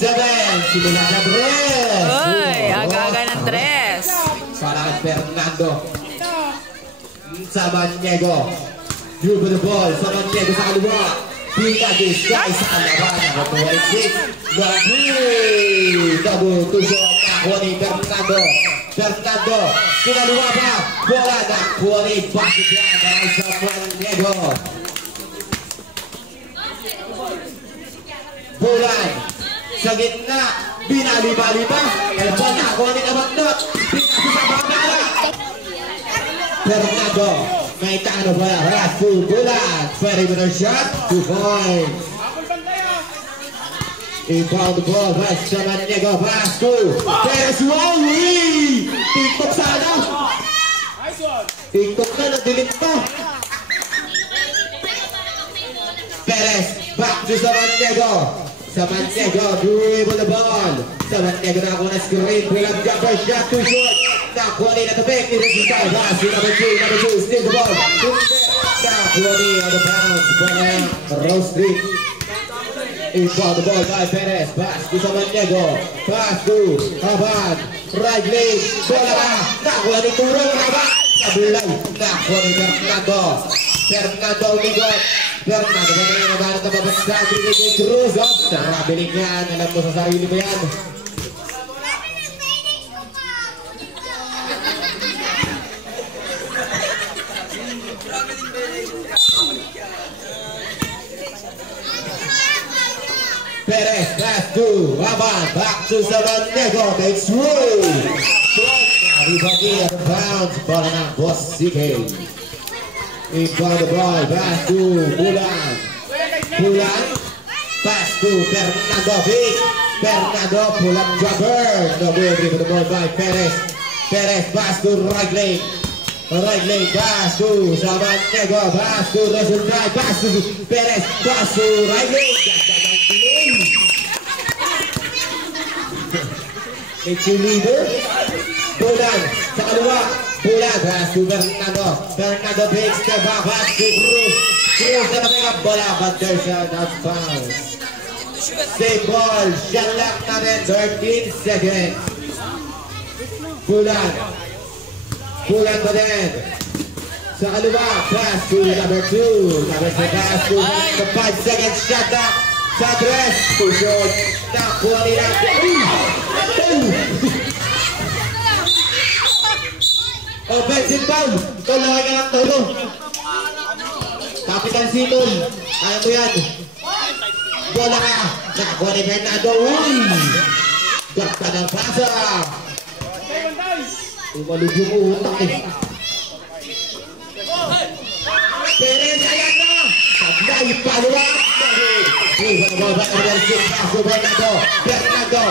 Simula na Dres. Uy, aga-aga ng Dres. Para kay Fernando. Samaniego. Dribble the ball. Samaniego sa kaliwa. Pinagis guys sa kalaban. Number 26. Double tusok. Nakuha ni Fernando. Fernando. Kinaliwa pa. Bola nakuha ni Basikyan. Para sa Samaniego. Bulan. Sa gitna. Binali-bali pa. Elbon nakuha ni Abandot. Pinagis sa babala. Fernando. May tano bola. Rasu Bulan. 20-meter shot. 2 points. Inbound the ball. Pass Samaniego. Pass to Perez. Wowi! TikTok sana. TikTok na. Nadilim pa. Perez. Back to Samaniego. Samaniego. Dribble the ball. Samaniego na ako na screen. Pulang jumper shot. Too short. Nakuha ni Natabek. Niresistay. Pass to number 2. Steal the ball. Nakuha ni out of bounds. Bola Rose Street. Inbound the ball by Perez. Pass to Samaniego. Pass to Abad. Right lane. Bola ka. Nakuha ni Turong. Abad. Sabulay. Nakuha ni Fernando. Fernando umigot. Fernando ba na nabanat na babasa. Binigay Cruz. Narabiling yan. Alam mo sa sarili mo yan. Perez, pass to Abad, back to Samaniego, makes room. Everybody out of bounds, ball na Boss CK. Inbound the ball, pass to Bulan. Bulan, pass to Fernando Vic. Fernando, pulang jumper. No good, dribble the ball by Perez. Perez, pass to right lane. Right lane, pass to Samaniego, pass to Resultay, pass to Perez, pass to right lane. It's your leader. Bulan, sa kaliwa. Bulan, pass to Fernando. Fernando big step back, pass to Cruz. Cruz na pick up bola, but there's a not bounce. Same ball, shot clock natin, 13 seconds. Bulan. Bulan pa din. Sa kaliwa, pass to number 2. Number 2, pass to the 5 seconds shot clock. Sa Dres, pushot. Nakuha nila. Offensive foul. Tulungan ka ng tulong. Kapitan Simon. Kaya mo yan. Bola ka. Nakuha ni Fernando. Gata ng pasa. Umalog yung utak eh. Perez, ayan na. Sablay, paluwag. Fernando. Fernando.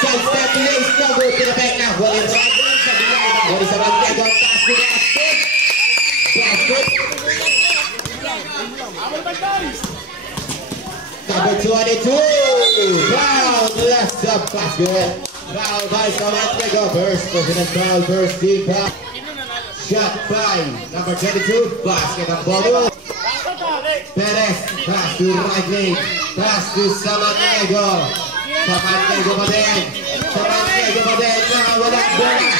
Side-step lace. No good to the back now. Walang dragon. Walang sa Samaniego. Taas ko na basket. Basket. Number 22. Foul. Left the basket. Foul by Samaniego. First personal foul. First team foul. Shot by number 22. Basket ang ball. Perez, pass to right lane, pass to Samaniego. Samaniego pa din. Samaniego pa din. Walang bola. Walang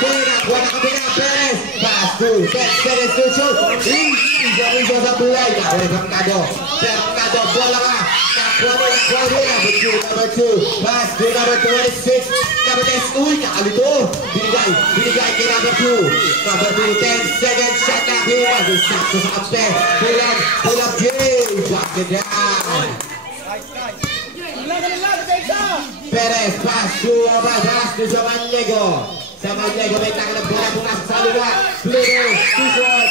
bola. Walang kabila. Perez, pass to Perez to shoot. Iso sa bulay. Fernando. Fernando, bola ka. Nakuha nila. Number 2. Pass to number 26. Number 10. Uy, nakalito. Binigay kay number 2. Number 2, 10 seconds. Shot na. Hiwan. Sakto sa kapte. Pulang James. Back it down. Perez, pass to Samaniego. Samaniego may taka ng bola. Pumasok sa liwa. Pluto. Tusot.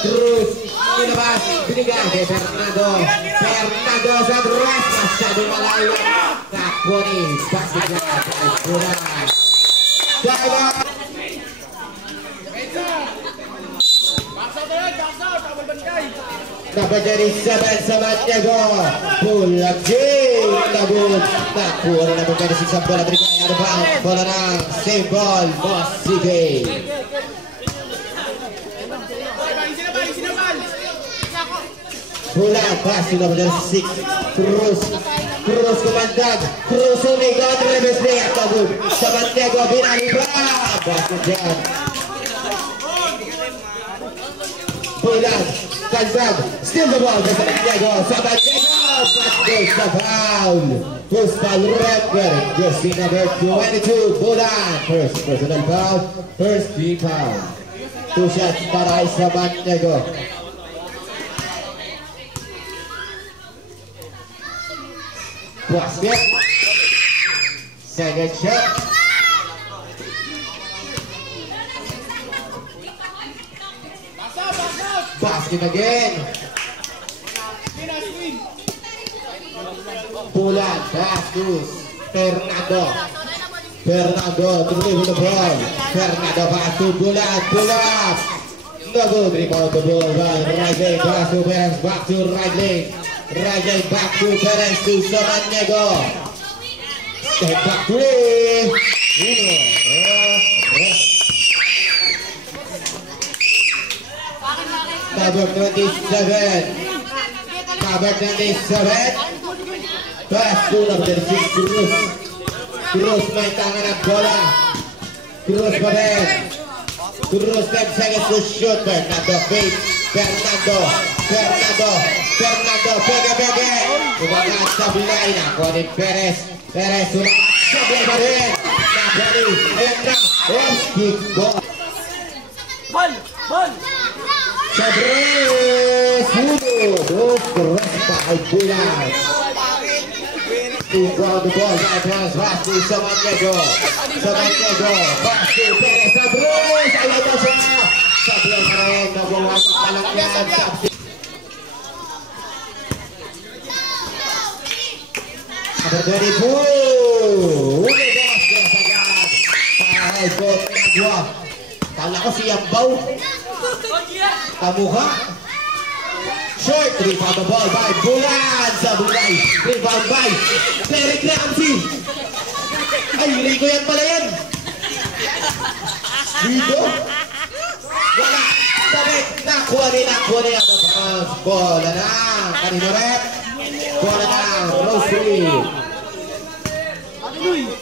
Cruz. Pinabas. Binigay kay Fernando. Fernando sa Dres. Masyadong malayo. Takbo ni Basikyan. Pulang. Daya. Number 37, Samaniego. Pulang James. Nabut. Nakuha na number 36 ang bola. Binigay out of bounds. Bola na. Same ball. Boss CK. Bulan, pass to number 6. Cruz kumandag. Cruz umigot, reverse play at tabog. Samaniego, binaliba. Basket dyan. Bulan, kandag. Still the ball for Samaniego. But goes the foul. First foul, Redberg. Jersey number 22. Bulan. First personal foul. First team foul. 2 shots para Samaniego. Basket. Second shot. Basket again. Bulan, pass to Fernando. Fernando dribble the ball. Fernando pass to Bulan. Bulan. No good. Rebound the ball. Right lane. Pass to Perez. Back to right lane. Right lane. Back to Perez to Samaniego. Step back three. Number 27. Number 27. Pass to number 6. Cruz. Cruz main tangan at bola. Cruz pa rin. Cruz 10 seconds to shoot. Fernando fake. Fernando. Pege. Umangat sa bilay. Nakuha ni Perez. Perez umangat sa bilay pa rin. Nabali. Ayan na. Off kick ball. Ball. Sabres. Dos cross pa kay Bulan. Inbound the ball, right pass, pass to Samaniego. Pass to Perez, Sabres, ayaw na siya. Sabres na rin, nabuhat pa lang yan. Number 22. Umigas na sagad. Para Bot Nagwa. Kala ko si Yambaw. Kamuha. Short, rebound the ball by Bulan sa Bulay. Rebound by Derek Ramsey. Ay, Rico yan pala yan. Dito. Wala. Sabit. Nakuha niya. Bola na. Kanino rep. Bola na. Rosary.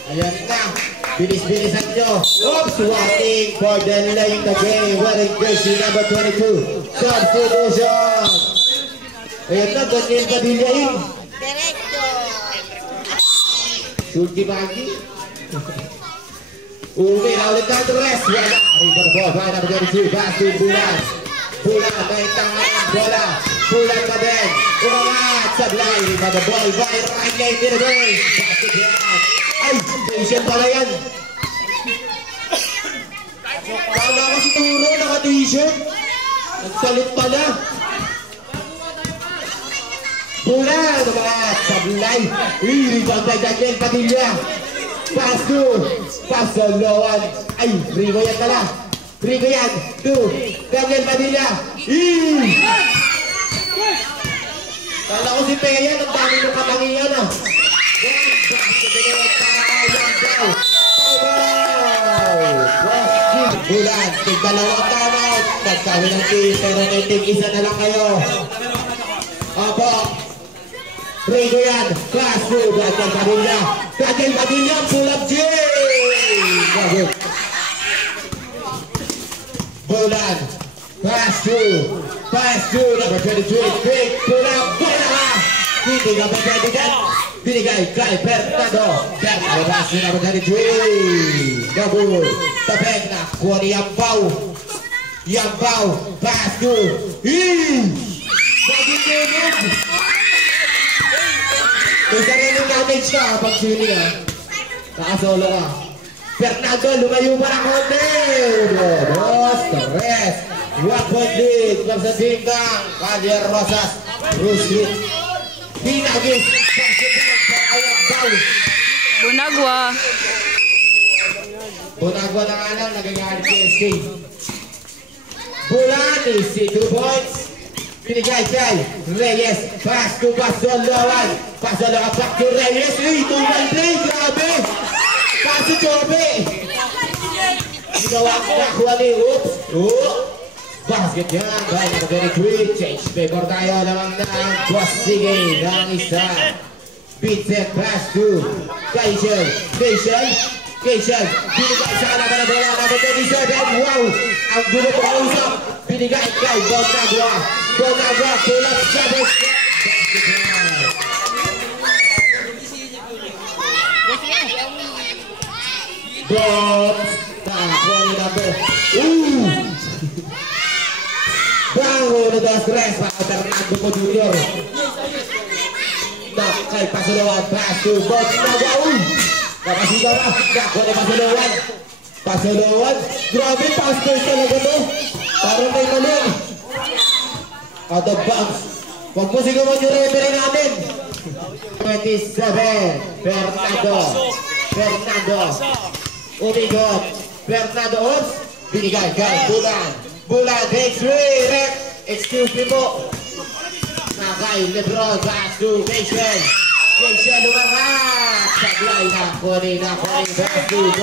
Ayan na. Bilis-bilisan nyo. Oops. Warning for delaying the game. Wearing jersey number 22. Substitution. Ayan na, ganyan Padilla-in. Diretso. Sulti Maggi. Umi na ulit ang rest. Wala. Rito na ball. By number 22. Pass to Bulan. Bulan. May tangan ang bola. Bulan pa din. Umangat. Sablay. Rito na ball. By right lane. Tinabay. Pass to Bulan. Ay! Patient pala yan. Kala ko si Turo. Naka-t-shirt. Nagsalit pala. Bulan, umangat, sablay. Rebound by Daniel Padilla. Pass to Loan. Ay, Rico yan pala. Rico yan. To Daniel Padilla. Kala ko si Peya, ang dami ng katangian ah. Bulan, tig-dalawang timeout. Nagsabi ng team, pero may tig-isa na lang kayo. Opo. Rico yan. Pass to Daniel Padilla. Daniel Padilla, pull-up J. Bulan. Pass to number 23. Big pull-up. Bola. Hindi ka ba pwede ka? Binigay kay Fernando. Fernando pass to number 23. Double. Tapeg na. Kuha ni Yambao. Pass to Magigilid. May sariling damage ka pag sili ha. Nakasolo ka. Fernando, lumayo pa ng konti. Dos, tres. 1-point lead. Club sa team ng Javier Rosas. Bruce Lee. Pinagis. Pagsipan sa Ayambao. Bunagwa na nga lang. Nagagalit PSK. Bulan is 2 points. Pinigay kay Reyes. Pass to Pasolawan. Pasolawan back to Reyes. Tumal play. Grabe. Pass to Jobe. Ginawa ko nakuha ni Oops. Basket yan by number 23. Change favor tayo naman ng Basige ng isa. Beat set pass to Kaishel. Kaishel. Binigay sa kalaban na bola. Number 27. Wow! Ang gulo ko kausap. Binigay kay Bonagua. Tulad sa basket. Box. Takoni number. Bango na dos tres. Fernando po Junior. Kay Pasulawan. Pass to Bonagua. Kapasigaw na. Takoni Pasulawan. Grabe, pass-first talaga to. Parang may mali. Out of bounds. Huwag mo sigawan yung referee natin. 27. Fernando. Umigot. Fernando Ops. Binigay kay Bulan takes 3. Rep. Excuse me po. Nakay Lebron. Pass to Keishen umangat. Sablay na kunin. Pass to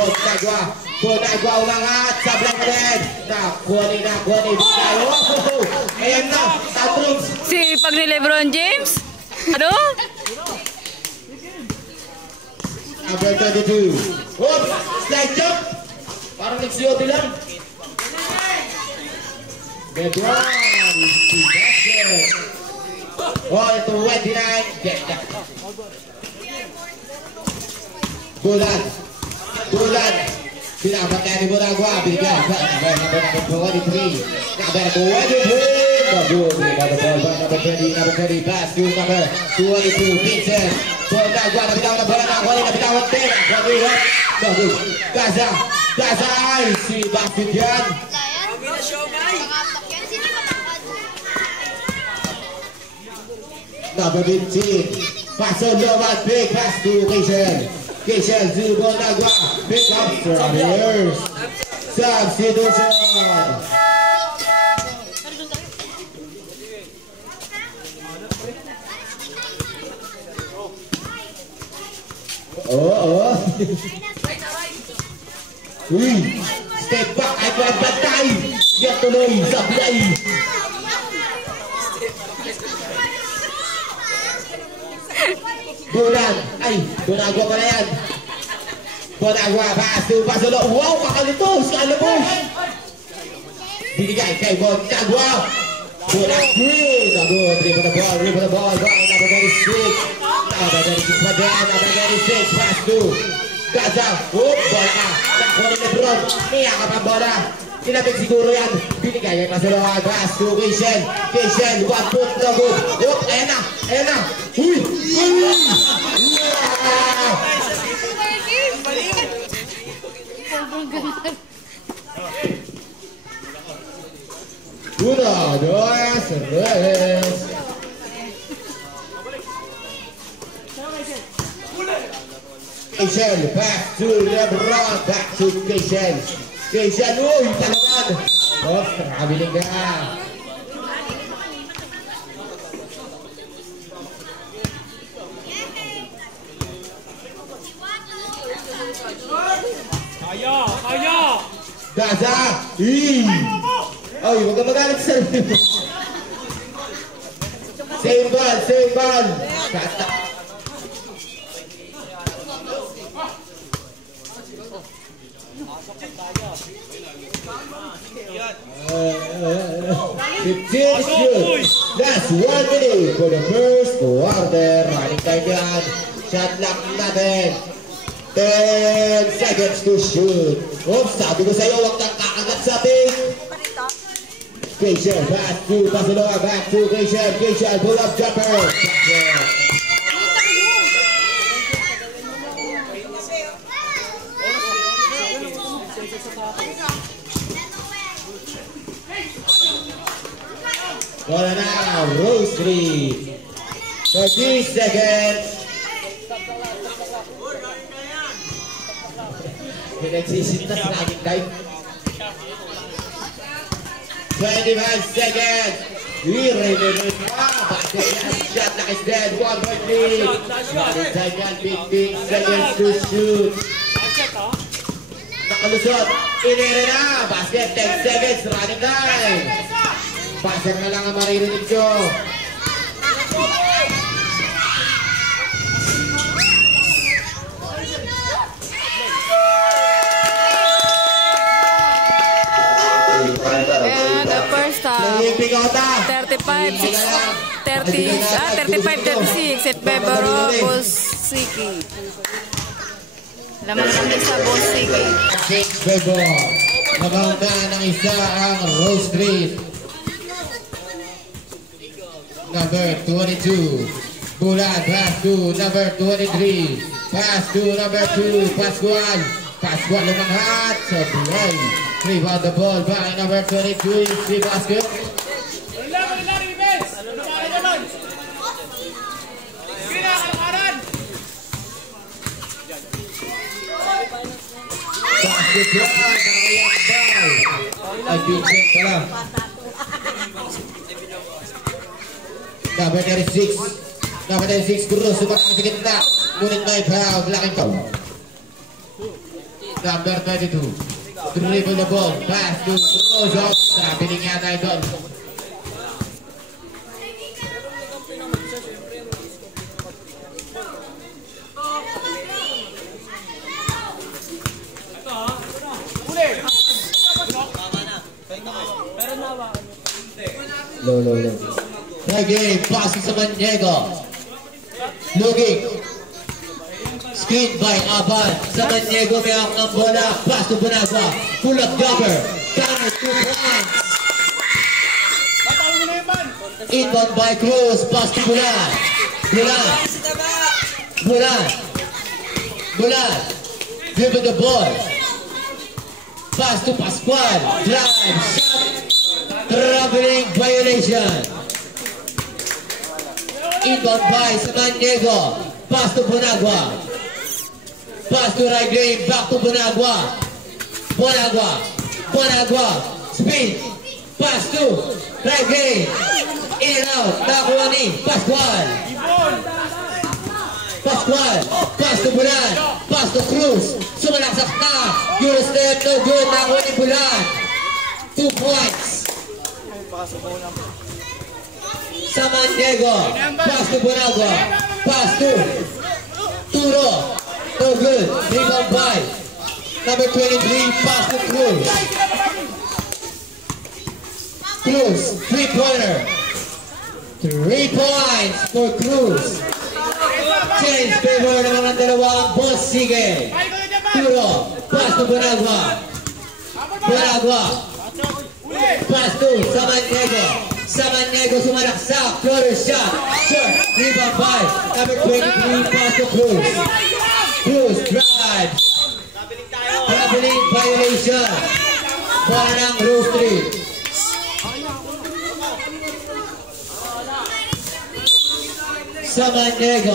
Bonagua umangat. Sablay na rin. Kunin. Ayan na. Tatrums. Sipag ni Lebron James? Ano? Number 22. Oops! Slide jump! Parang nagsiyote lang. Lebron! Basket! 1-29. Get that. Bulan. Sinabat kaya ni Bonagua. Binigay. Number 23. Number 20. Pass to number 22. Vincent. Bonagua. Nabitawan na bola na. Nabitawan din. Gaza. Si basket yan. Number 15. Pasulawan. Big pass to Keishen to Bonagua. Pick up Travelers. Substitution. Step back. Ay kulang bantay. Yan tuloy. Sablay. Bulan. Bonagua pa na yan. Bonagua. Pass to Pasolo. Wow, kakalitos. Kalabos. Binigay kay Bonagua. Bonagua. Dribble the ball. Number 36. Number 36. Pass to Gaza. Bola. Nakuha ni Lebron. Niyakap ang bola. Tinabig siguro yan. Binigay ay Pasulawan. Pass to Keishen. 1 foot na good. Ayan na. Uy! Una, dos, tres. Keishen, back to Lebron. Back to Keishen. Uy! Talaman! Nakabiling ka. Kaya! Gaza! Ay, huwag ka magalit sa sarili mo. Same ball! Kata. That's 1 minute for the first quarter. Running time yan. Shot lock natin. 10 seconds to shoot. Sabi ko sa'yo, huwag kang kakagat sa atin. Keishen, back to Pasulawan, back to Keishen, pull up jumper. Bola now, Rose 3. 30 seconds. Pinagsisita sa aking time. 25 seconds. Remember shot like it's dead. 1 point lead. 15 seconds to shoot. nakalusot. Inere na. Basket, 10 seconds, running time. Passer na lang ang maririnig ko. And the first half, 35-36 at Bebero Bosiki. Lamang ng isa Bosiki. 6 Bebero. Nabangga ng isa ang Rose Street. Number 22. Bulan, pass to number 23. Pass to number 2. Pascual. Pascual lumanghat. Sablay. Rebound the ball by number 22. Si basket. Basket drive. Ay, Vincent ka lang. Number 36. Number 36. Cruz. Sumatang sa gitna. Ngunit may foul. Laking foul. Number 22. Dribble the ball. Pass to Cruz. Sabi niya tayo doon. Low. Again, passing sa Maniego. Looking. Screen by Aban. Sa Maniego may hawak ng bola. Pass to Bonagua. Pull up jumper. Counter 2 points. Inbound by Cruz. Pass to Bulan. Bulan. Dribble the ball. Pass to Pascual. Drive. Shot. Traveling violation. Inbound by Maniego. Pass to Bonagua. Pass to right lane. Back to Bonagua. Spin. Pass to right lane. In and out. Nakuha ni Pascual. Pass to Bulan. Pass to Cruz. Sumalaksak na. Eurostep. No good. Nakuha ni Bulan. 2 points. Sa Maniego. Pass to Bonagua. Pass to Turo. No good. Rebound by number 23. Pass to Cruz. 3-pointer. 3 points for Cruz. Change favor naman ng dalawang Bosiki. Turo. Pass to Bonagua. Pass to Maniego sumalaksak. Floater shot. Short. Rebound by number 23. Pass to Cruz. Drive. Traveling violation. Bola ng Rose Street. Sa Maniego.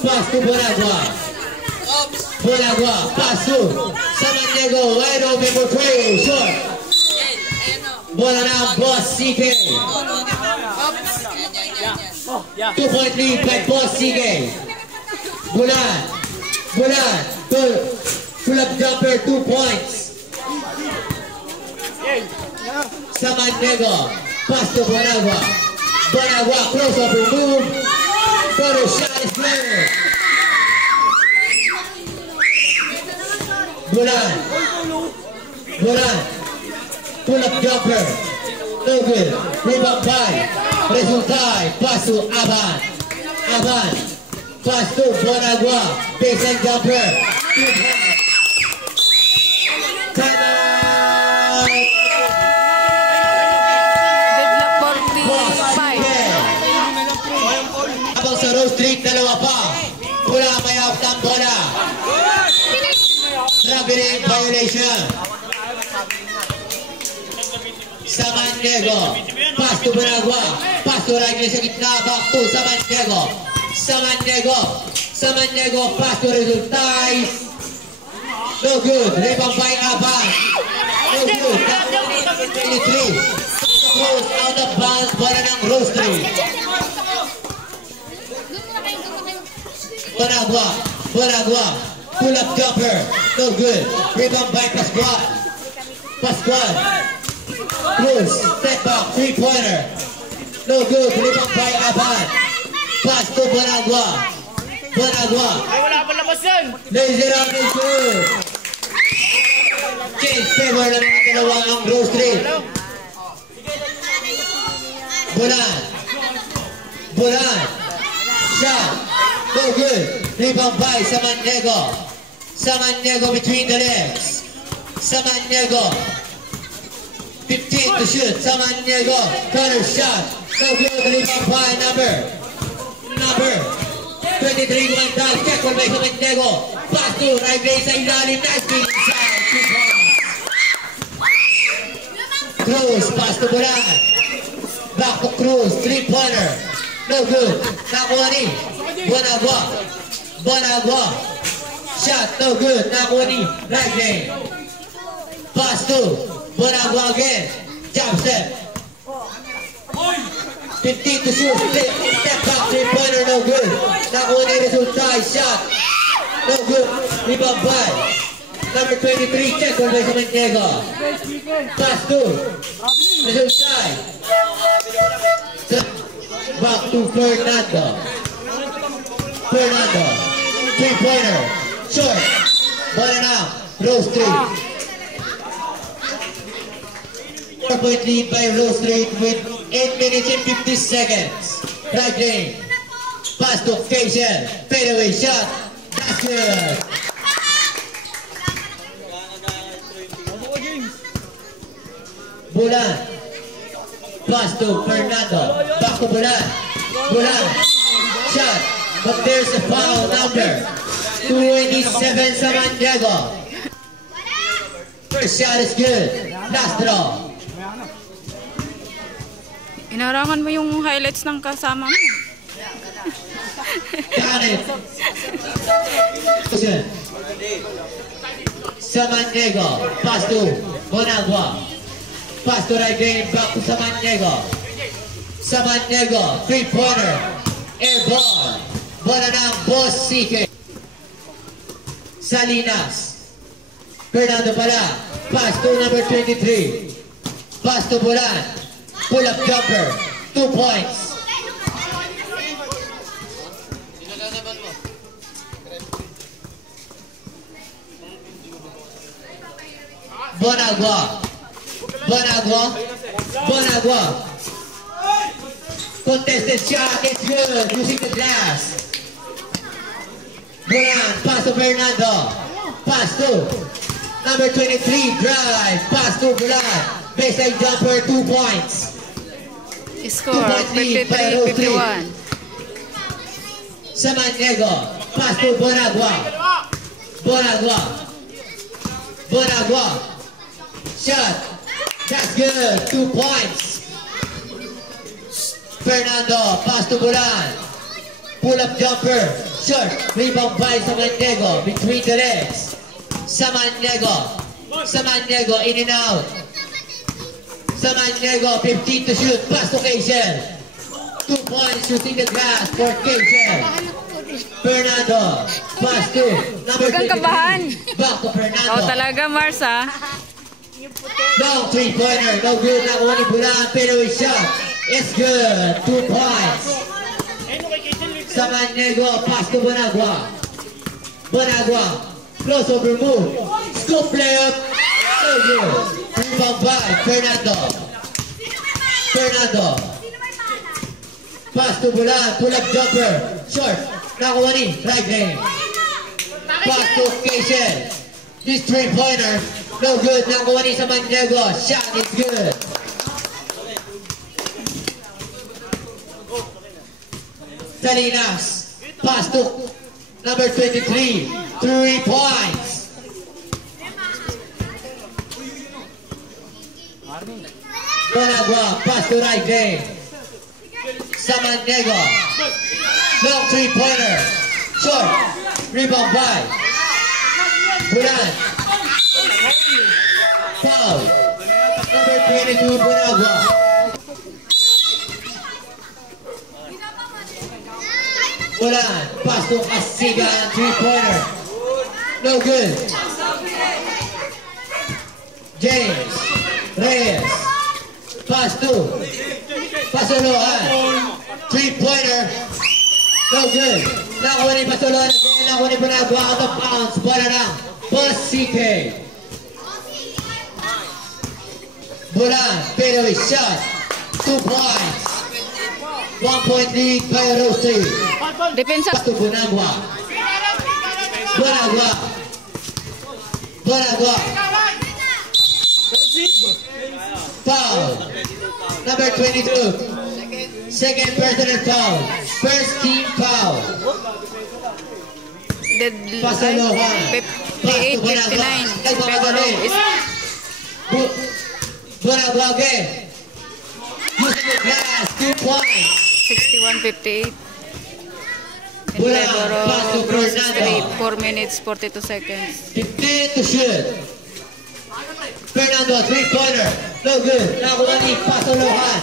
Pass to Bonagua. Pass to sa Maniego. Wide open for Cruz. Short. Bola ng Bosiki. 2-point lead by Bosiki. Bulan. Pull up jumper, 2 points. Sa Maniego. Pass to Bonagua. Crossover move. Photo shot is clear. Bulan. Pull up jumper. No good. Rebound by Resultay. Pass to Aban. Pass to Bonagua. Baseline jumper. 2 points. Time out. Habang sa Rose Street, dalawa pa. Pula may out ng bola. Traveling violation. Sa Maniego. Pass to Bonagua. Pass to right sa gitna. Back to sa Maniego. Pass to Resultay. No good. Rebound by Aban. No good. Number 23. Close out of bounds. Bola ng Rose Street. Bonagua. Pull-up jumper. No good. Rebound by Pascual. Pascual. Cruz. Step back. Three-pointer. No good. Rebound by Abad. Pass to Bonagua. Bonagua. Ay, wala pa labas yan. Laser out is good. Change favor ng mga dalawa ang Rose Street. Bulan. Bulan. Shot. No good. Rebound by Samaniego. Samaniego between the legs. Samaniego. 15 to shoot. Samaniego. Corner shot. No good. Rebound by number 23 kumanta. Check one by Samaniego. Pass to right lane sa ilalim. Nice feeling inside. 2 points. Cruz. Pass to Bulan. Back to Cruz. 3-pointer. No good. Nakuha ni Bonagua. Bonagua. Shot. No good. Nakuha ni right lane. Pass to Bonagua again. Jump step. 15 to shoot. Step back. 3-pointer. No good. Nakuha ni resulta. Shot. No good. Rebound by number 23. Check on by Samaniego. Pass to resulta. Back to Fernando. Fernando. 3-pointer. Short. Ball now. Rose Street. 4-point lead by Rose Street with 8 minutes and 50 seconds. Right lane. Pass to Facial. Fadeaway shot. That's good. Bulan. Pass to Fernando. Back to Bulan. Bulan. Shot. But there's a foul number 27 Samaniego. First shot is good. Last draw. Inarangan mo yung highlights ng kasama mo. Got it. Samaniego. Pass to Bonagua. Pass to right lane. Back to Samaniego. Samaniego. 3-pointer. Air ball. Bola ng Boss CK. Salinas. Fernando pala. Pass to number 23. Pass to Bulan. Pull-up jumper. 2 points. Bonagua. Bonagua. Bonagua. Contested shot. It's good. Using the glass. Bulan. Pass to Fernando. Pass to number 23. Drive. Pass to Bulan. Baseline jumper. 2 points. Score 53-51. Samaniego. Pass to Bonagua. Bonagua. Bonagua. Shot. That's good. 2 points. Fernando. Pass to Bulan. Pull-up jumper. Short. Rebound by Samaniego. Between the legs. Samaniego. Samaniego in and out. Samaniego. 15 to shoot. Pass to Kaysel. 2 points shooting the glass for Kaysel. Fernando. Pass to number 23. Back to Fernando. Oh, talaga, Mars, ha? Long 3-pointer. No good. Nakuha ni Bulan. Pero a shot. It's good. 2 points. Samaniego. Pass to Bonagua. Bonagua. Crossover move. Scoop layup. So good. Rebound by Fernando. Fernando. Pass to Bulan. Pull-up jumper. Short. Nakuha ni right lane. Pass to Kaysel. This 3-pointer. No good. Nakuha ni Samaniego. Shot is good. Salinas. Pass to number 23. 3 points. Bonagua. Pass to right lane. Samaniego. Long 3-pointer. Short. Rebound by Bulan. Foul. Number 22, Bonagua. Bulan. Pass to Asigan. 3-pointer. No good. James Reyes. Pass two. Pasuluhan. Three-pointer. No good. Nakuha ni Pasuluhan again. Nakuha ni Panagua out of bounds. Bola ng Boss CK. Bulan, fadeaway shot. 2 points. 1 point lead by Rosary. Depensa. Pass to Bunagua. Bunagua. Bunagua. Foul. Number 22. Second personal foul. First team foul. Pasalohan. 58-59. Pedro is Bunagua again. Using the glass. 2 points. 61-58. In Bulan, favor pass to of Rose Fernando. Street. 4 minutes, 42 seconds. 15 to shoot. Fernando, three-pointer. No good. Nakuha ni Pasalohan.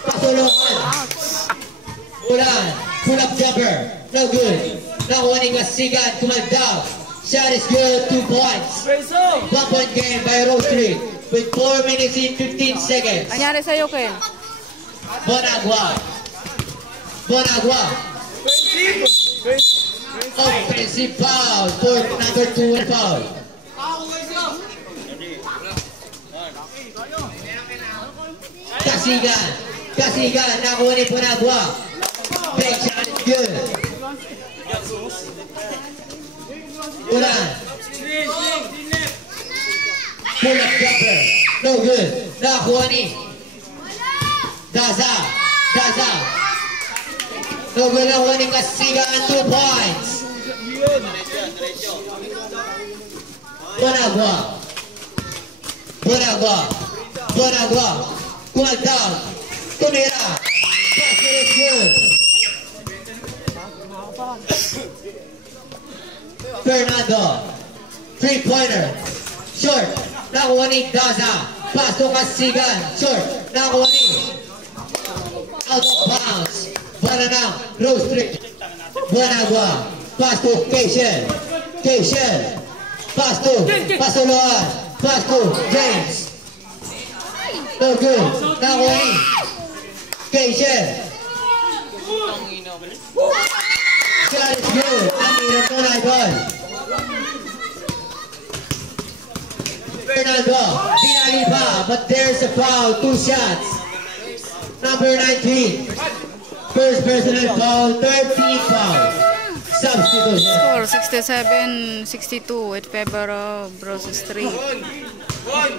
Pasalohan. Bulan, pull-up jumper. No good. Nakuha ni Gasigan. Kumagdaw. Shot is good. 2 points. 1 point game by Rose Street with 4 minutes and 15 seconds. Anyari sa'yo, Ken? Bonagua. Bonagua. Offensive foul for number 2 and foul. Kasigan. Kasigan. Nakuha ni Bonagua. Big shot is good. Ulan. Pull-up jumper. No good. Nakuha ni Daza. Daza. No good. Nakuha ni Kasigan. 2 points. Bonagua. Bonagua. Bonagua. Kumagdaw. Tumira. Basket is good. Fernando. Three-pointer. Short. Nakuha ni Daza. Pass to Kasigan. Short. Nakuha ni out of bounds. Bola ng Rose Street. Bonagua. Pass to Keishen. Keishen. Pass to Pasuluhan. Pass to James. No good. Nakuha ni Keishen. Shot is good. Namira to na idol. Fernando. Pinali pa. But there's a foul. 2 shots. Number 19. First personal foul. 13 foul. Substitution. Score 67-62 in favor of Rose Street.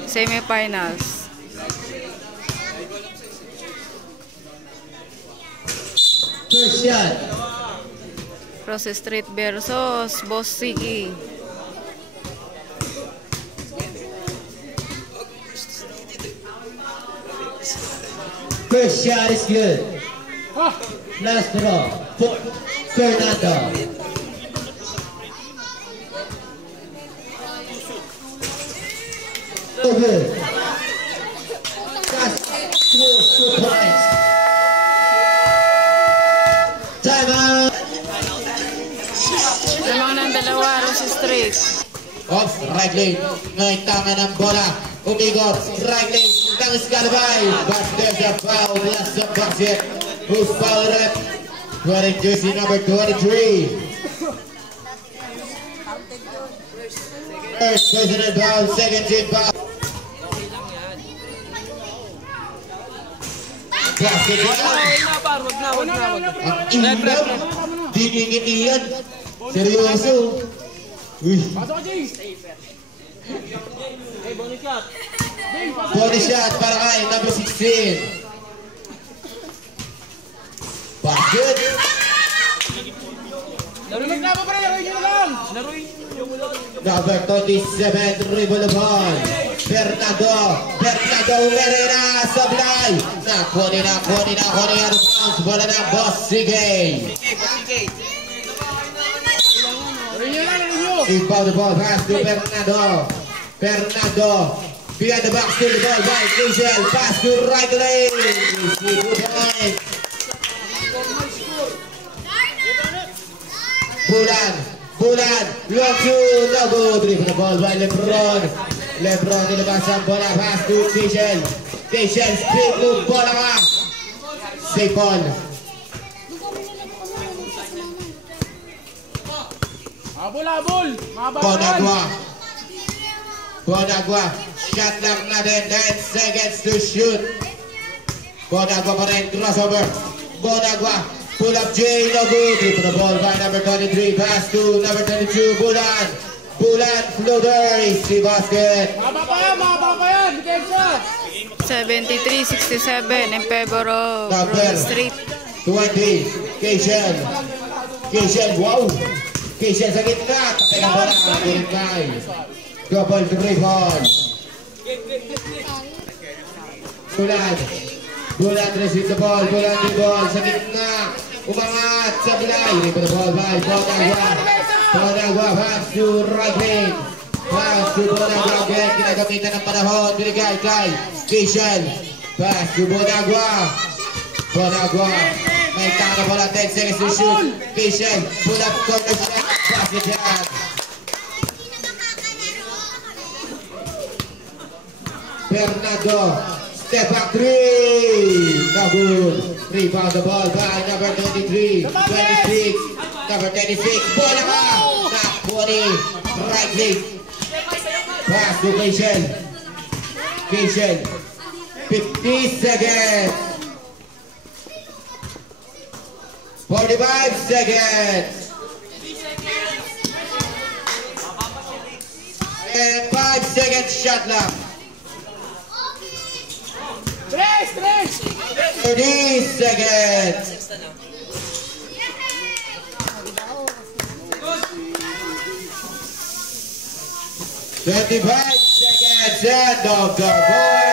Semifinals. First shot. Rose Street versus Boss Sigi. First shot is good. Last draw. For Fernando. So good. That's 2 points. Time out. Lamang ng dalawa, Rose Street. Off right lane. Ngayon tama ng bola. Umigot. Right lane. Tangis Galvay. But there's a foul. Plus the basket. Who's foul rep? 20 jersey number 23. First personal foul. Second team foul. Basket down. Ang inam. Diningin iyan. Seryoso. Uy. Body shot para kay number 16. Basket. Number 27, dribble the ball. Fernando Herrera sablay. Nakuha ni out of bounds. Bola ng Boss Sige. Inbound the ball pass to Fernando. Behind the box to the ball by Angel. Pass to right lane. Bulan. Bulan, long shoot, no good. Three for the ball by Lebron. Lebron nilabas ang bola, pass to Keishan. Keishan, speed move, bola ka. Safe on. Habol! Bonagua. Bonagua. Shot lang natin. 9 seconds to shoot. Bonagua pa rin. Crossover. Bonagua. Pull up J. No good. Three for the ball by number 23. Pass to number 22. Bulan. Bulan. Floater. Easy basket. Mahaba pa yan! Game shot! 73-67 in favor of Number Royal Street. 20. Keishan. Keishan. Wow. Keishan sa gitna. Patay ng bola. Kulinkay. Double three ball. Bulan. Bulan receive the ball. Bulan the ball sa gitna. Umangat sa bilay. Rip the ball by Bonagua. Bonagua pass to right lane. Pass to Bonagua again. Kinagamitan ng panahon. Binigay kay Keishan. Pass to Bonagua. Bonagua. May tanga bola. 10 seconds to shoot. Keishan. Pull up corner shot. Basket shot. Bernardo. Step back three. No good. Rebound the ball by number 23. 26. Number 36. Bola ka. Top 20. Right leg. Pass to Keishan. Keishan. 50 seconds. 45 seconds. And 5 seconds shot left. 30 seconds. 25 seconds. End of the ball.